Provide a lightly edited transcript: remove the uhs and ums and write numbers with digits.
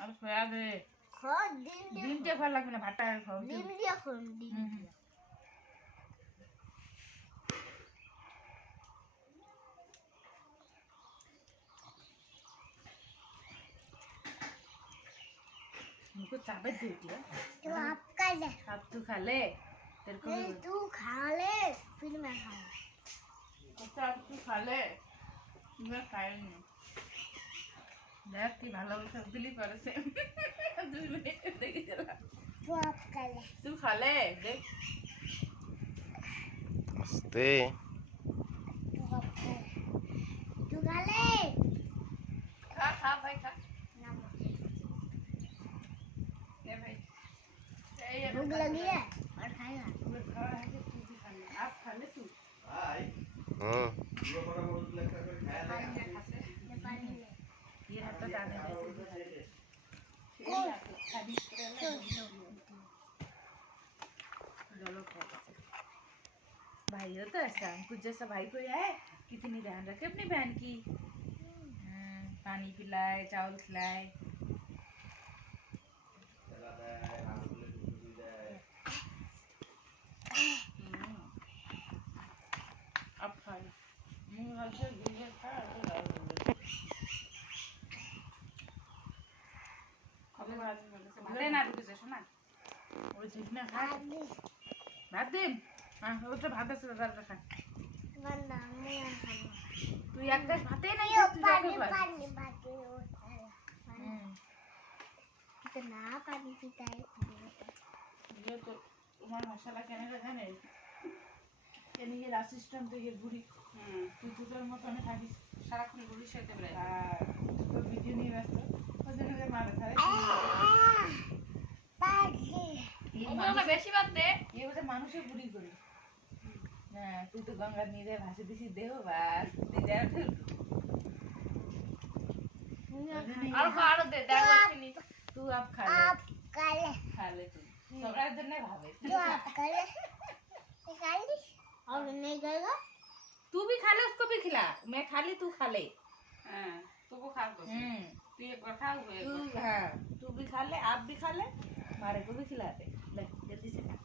अब सोया दे हाँ दिन दिन के फल लगने भाटा है खाओ दिन दिया कौन दिन दिया मुझको चावल दे दिया तो आप खा ले अब तू खा ले तेरे को नहीं तू खा ले फिर मैं खाऊं अच्छा अब तू खा ले मैं खाएंगे देख की भालो सब दिली पर से 2 मिनट देखे चला तो आप खा ले तू खा ले देख आस्ते तो आप खा ले तू खा ले खा खा भाई खा ना ले भाई भूख लगी है और खाएगा आप खा ले तू हाँ पानी ले ये हाथ तो डालने भाई हो तो ऐसा कुछ जैसा भाई कोई है कितनी ध्यान रखे अपनी बहन की पानी पिलाए चावल खिलाए अब खा ले मुंह हल्के गुंगे खा तो डाल दे ভাতে না ঢুকেছে শোনা ওই চিকনা খা ভাত দিন হ্যাঁ ওটা ভাত আছে দাদা খা वरना मैं खाऊंगा তুই এক গ্লাস ভাতেই নাই ये খাস তুই पानी যত খাস पानी बाकी कितना पानी पीता है ये तो তোমার মশলা কেন জানে এনে এর অ্যাসিস্ট্যান্ট তো এর বুড়ি তুই দুটোর মতন থাকিস সারাক্ষণ বুড়ি সাথে বেড়াই আর তো ভিডিও নিয়ে ব্যস্ত ওই জন্য যে মারা খায় पानी বেশি বাদ দে এই বলে মানুষের বুড়ি করি হ্যাঁ তুই তো গঙ্গা নিয়ে যায় ভাসে দিছি দেহ বাস তুই দেখ আর খাড়ো দে দেখ ওখানে तू आप खा ले आप खा ले तू सबरा दिन नहीं भावे जो आप खा ले और नहीं खाएगा तू भी खा ले उसको भी खिला मैं खा ली तू खा ले हाँ, तो वो खा लो तू एक बार खा हुए तू हाँ तू भी खा ले आप भी खा ले हमारे को भी खिला दे ले जल्दी से खा